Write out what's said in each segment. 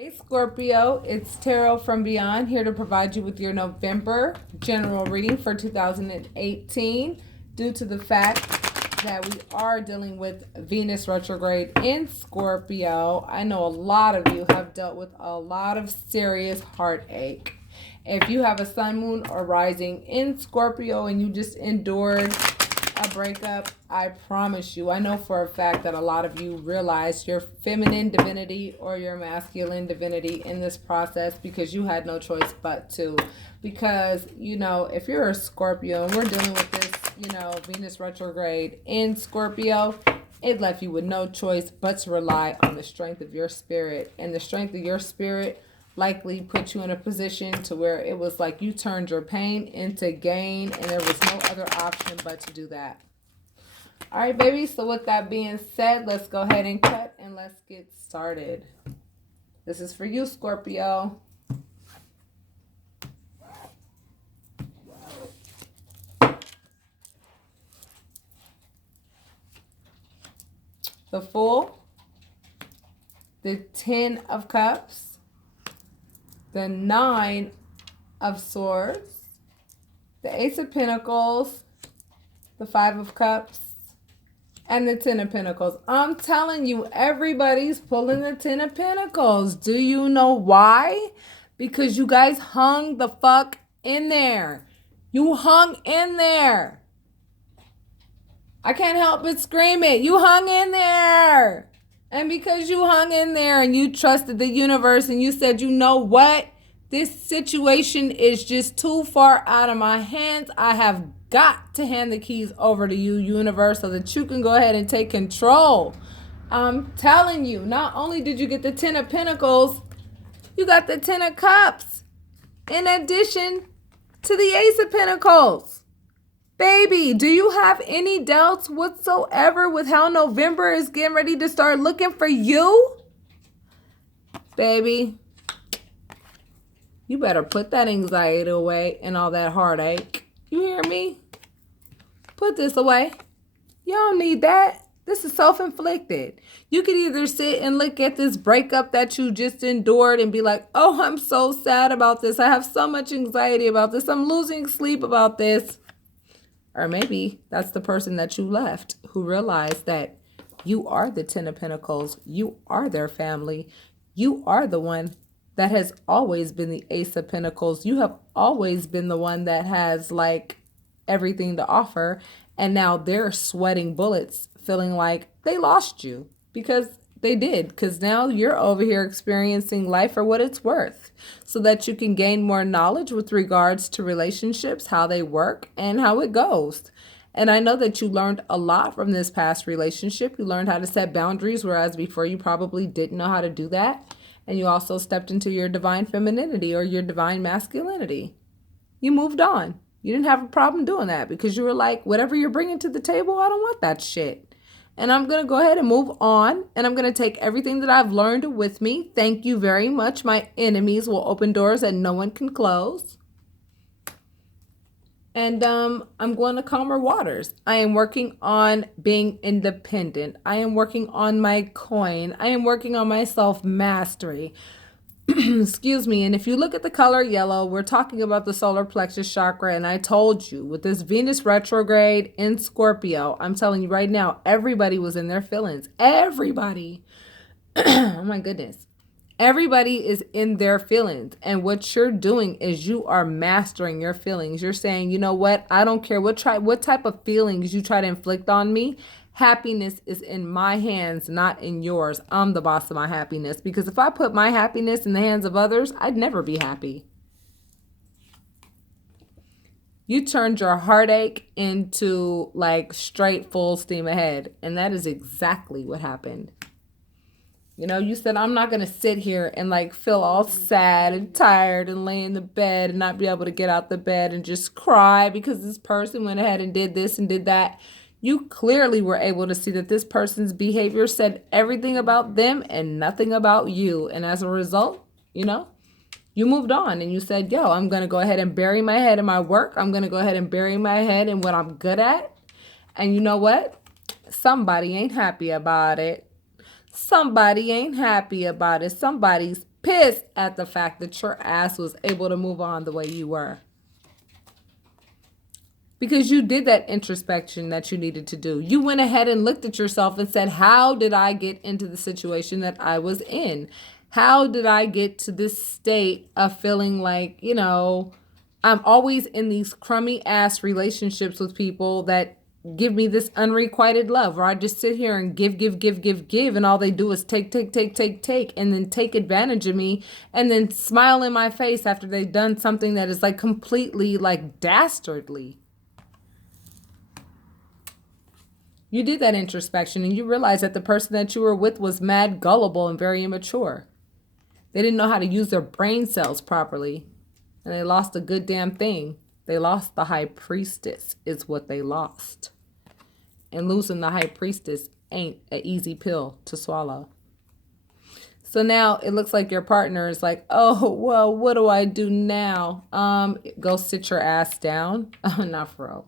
Hey Scorpio, it's Tarot from Beyond here to provide you with your November general reading for 2018. Due to the fact that we are dealing with Venus retrograde in Scorpio, I know a lot of you have dealt with a lot of serious heartache. If you have a sun, moon, or rising in Scorpio and you just endured a breakup, I promise you, I know for a fact that a lot of you realized your feminine divinity or your masculine divinity in this process because you had no choice but to. Because, if you're a Scorpio and we're dealing with this, Venus retrograde in Scorpio, it left you with no choice but to rely on the strength of your spirit. And the strength of your spirit likely put you in a position to where it was like you turned your pain into gain and there was no other option but to do that. All right, baby. So with that being said, let's go ahead and cut and let's get started. This is for you, Scorpio. The Fool, the Ten of Cups, the Nine of Swords, the Ace of Pentacles, the Five of Cups, and the Ten of Pentacles. I'm telling you, everybody's pulling the Ten of Pentacles. Do you know why? Because you guys hung the fuck in there. You hung in there. I can't help but scream it. You hung in there. And because you hung in there and you trusted the universe and you said, you know what? This situation is just too far out of my hands. I have got to hand the keys over to you, universe, so that you can go ahead and take control. I'm telling you, not only did you get the Ten of Pentacles, you got the Ten of Cups in addition to the Ace of Pentacles. Baby, do you have any doubts whatsoever with how November is getting ready to start looking for you? Baby, you better put that anxiety away and all that heartache. You hear me? Put this away. You don't need that. This is self-inflicted. You could either sit and look at this breakup that you just endured and be like, oh, I'm so sad about this. I have so much anxiety about this. I'm losing sleep about this. Or maybe that's the person that you left who realized that you are the Ten of Pentacles. You are their family. You are the one that has always been the Ace of Pentacles. You have always been the one that has everything to offer. And now they're sweating bullets, feeling like they lost you because they did. Because now you're over here experiencing life for what it's worth so that you can gain more knowledge with regards to relationships, how they work and how it goes. And I know that you learned a lot from this past relationship. You learned how to set boundaries, whereas before you probably didn't know how to do that. And you also stepped into your divine femininity or your divine masculinity. You moved on. You didn't have a problem doing that because you were like, whatever you're bringing to the table, I don't want that shit. And I'm going to go ahead and move on. And I'm going to take everything that I've learned with me. Thank you very much. My enemies will open doors that no one can close. And I'm going to calmer waters. I am working on being independent. I am working on my coin. I am working on my self-mastery. Excuse me. And if you look at the color yellow, we're talking about the solar plexus chakra. And I told you with this Venus retrograde in Scorpio, I'm telling you right now, everybody was in their feelings. Everybody. Oh my goodness. Everybody is in their feelings. And what you're doing is you are mastering your feelings. You're saying, you know what? I don't care what type of feelings you try to inflict on me. Happiness is in my hands, not in yours. I'm the boss of my happiness. Because if I put my happiness in the hands of others, I'd never be happy. You turned your heartache into straight full steam ahead. And that is exactly what happened. You said, I'm not going to sit here and feel all sad and tired and lay in the bed and not be able to get out the bed and just cry because this person went ahead and did this and did that. You clearly were able to see that this person's behavior said everything about them and nothing about you. And as a result, you moved on and you said, yo, I'm going to go ahead and bury my head in my work. I'm going to go ahead and bury my head in what I'm good at. And you know what? Somebody ain't happy about it. Somebody ain't happy about it. Somebody's Pissed at the fact that your ass was able to move on the way you were. Because you did that introspection that you needed to do. You went ahead and looked at yourself and said, how did I get into the situation that I was in? How did I get to this state of feeling like, you know, I'm always in these crummy ass relationships with people that give me this unrequited love, where I just sit here and give, and all they do is take, and then take advantage of me, and then smile in my face after they've done something that is like completely like dastardly. You did that introspection and you realized that the person that you were with was mad gullible and very immature. They didn't know how to use their brain cells properly. And they lost a good damn thing. They lost the high priestess is what they lost. And losing the high priestess ain't an easy pill to swallow. So now it looks like your partner is like, oh, well, what do I do now? Go sit your ass down. Not for real.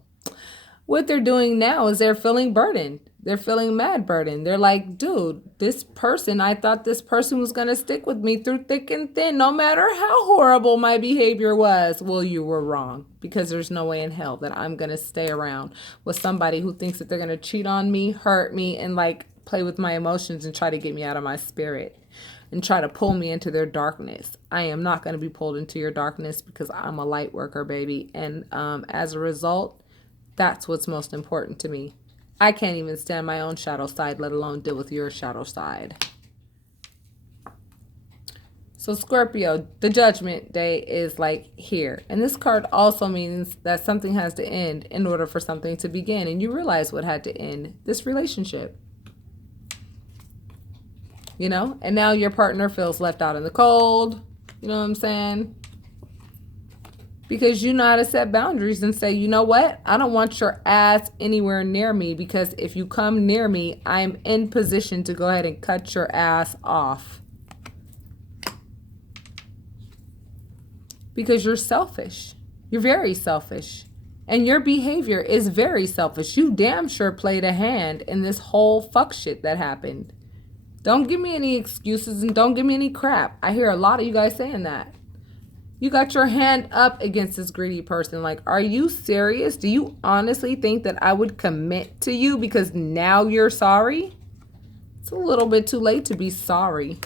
What they're doing now is they're feeling burdened. They're feeling mad burdened. They're like, dude, this person, I thought this person was going to stick with me through thick and thin, no matter how horrible my behavior was. Well, you were wrong, because there's no way in hell that I'm going to stay around with somebody who thinks that they're going to cheat on me, hurt me, and like play with my emotions and try to get me out of my spirit and try to pull me into their darkness. I am not going to be pulled into your darkness, because I'm a light worker, baby. And as a result, that's what's most important to me. I can't even stand my own shadow side, let alone deal with your shadow side. So Scorpio, the judgment day is like here. And this card also means that something has to end in order for something to begin. And you realize what had to end: this relationship. You know? And now your partner feels left out in the cold. You know what I'm saying? Because you know how to set boundaries and say, you know what? I don't want your ass anywhere near me, because if you come near me, I'm in position to go ahead and cut your ass off. Because you're selfish. You're very selfish. And your behavior is very selfish. You damn sure played a hand in this whole fuck shit that happened. Don't give me any excuses and don't give me any crap. I hear a lot of you guys saying that. You got your hand up against this greedy person. Like, are you serious? Do you honestly think that I would commit to you because now you're sorry? It's a little bit too late to be sorry.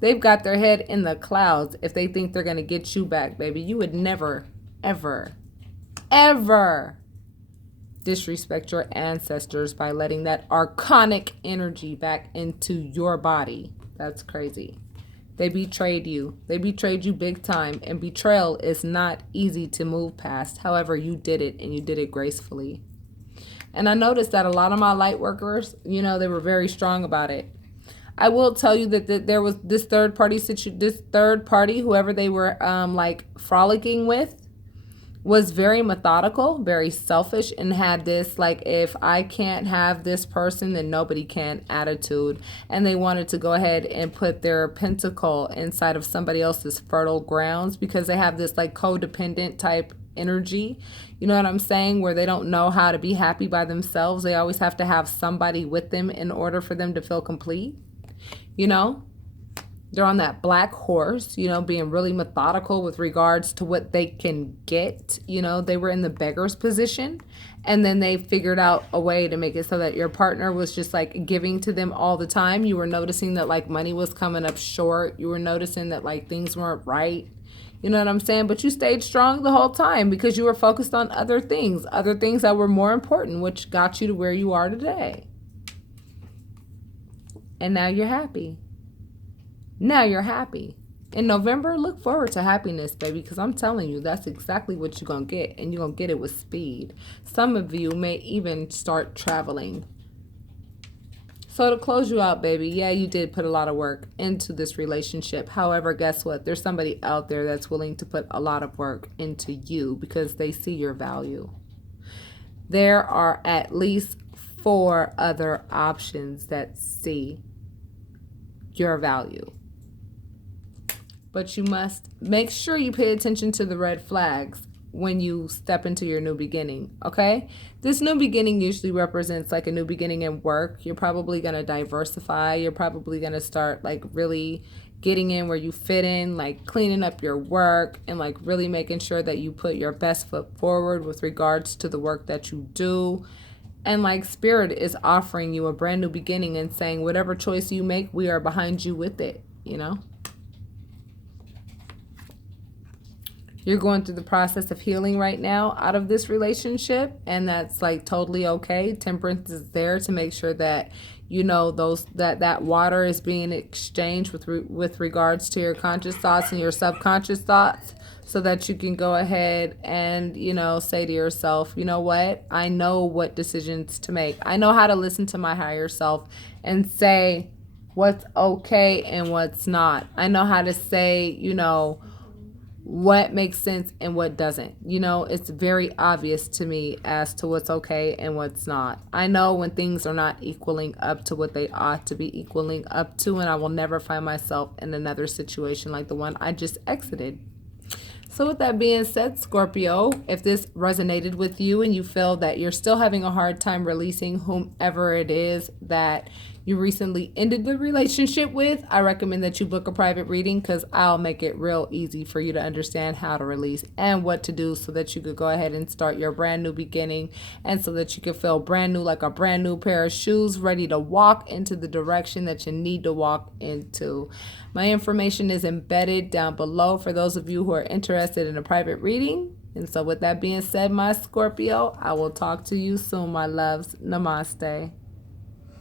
They've got their head in the clouds if they think they're going to get you back, baby. You would never, ever, ever disrespect your ancestors by letting that archonic energy back into your body. That's crazy. They betrayed you. They betrayed you big time. And betrayal is not easy to move past. However, you did it, and you did it gracefully. And I noticed that a lot of my light workers, you know, they were very strong about it. I will tell you that there was this third party, whoever they were like frolicking with, was very methodical, very selfish, and had this like, if I can't have this person, then nobody can attitude. And they wanted to go ahead and put their pentacle inside of somebody else's fertile grounds, because they have this like codependent type energy. You know what I'm saying? Where they don't know how to be happy by themselves. They always have to have somebody with them in order for them to feel complete. You know? They're on that black horse, you know, being really methodical with regards to what they can get. You know, they were in the beggar's position, and then they figured out a way to make it so that your partner was just like giving to them all the time. You were noticing that like money was coming up short. You were noticing that like things weren't right. You know what I'm saying? But you stayed strong the whole time because you were focused on other things that were more important, which got you to where you are today. And now you're happy. Now you're happy. In November, look forward to happiness, baby, because I'm telling you, that's exactly what you're going to get, and you're going to get it with speed. Some of you may even start traveling. So to close you out, baby, yeah, you did put a lot of work into this relationship. However, guess what? There's somebody out there that's willing to put a lot of work into you because they see your value. There are at least 4 other options that see your value. But you must make sure you pay attention to the red flags when you step into your new beginning, okay? This new beginning usually represents like a new beginning in work. You're probably going to diversify. You're probably going to start like really getting in where you fit in, like cleaning up your work and like really making sure that you put your best foot forward with regards to the work that you do. And like Spirit is offering you a brand new beginning and saying whatever choice you make, we are behind you with it, you know? You're going through the process of healing right now out of this relationship, and that's like totally okay. Temperance is there to make sure that you know that water is being exchanged with regards to your conscious thoughts and your subconscious thoughts, so that you can go ahead and, you know, say to yourself, you know what? I know what decisions to make. I know how to listen to my higher self and say what's okay and what's not. I know how to say, you know, what makes sense and what doesn't. You know, it's very obvious to me as to what's okay and what's not. I know when things are not equaling up to what they ought to be equaling up to, and I will never find myself in another situation like the one I just exited. So with that being said, Scorpio, if this resonated with you and you feel that you're still having a hard time releasing whomever it is that you recently ended the relationship with, I recommend that you book a private reading, because I'll make it real easy for you to understand how to release and what to do so that you could go ahead and start your brand new beginning, and so that you can feel brand new, like a brand new pair of shoes, ready to walk into the direction that you need to walk into. My information is embedded down below for those of you who are interested in a private reading. And so with that being said, my Scorpio, I will talk to you soon, my loves. Namaste.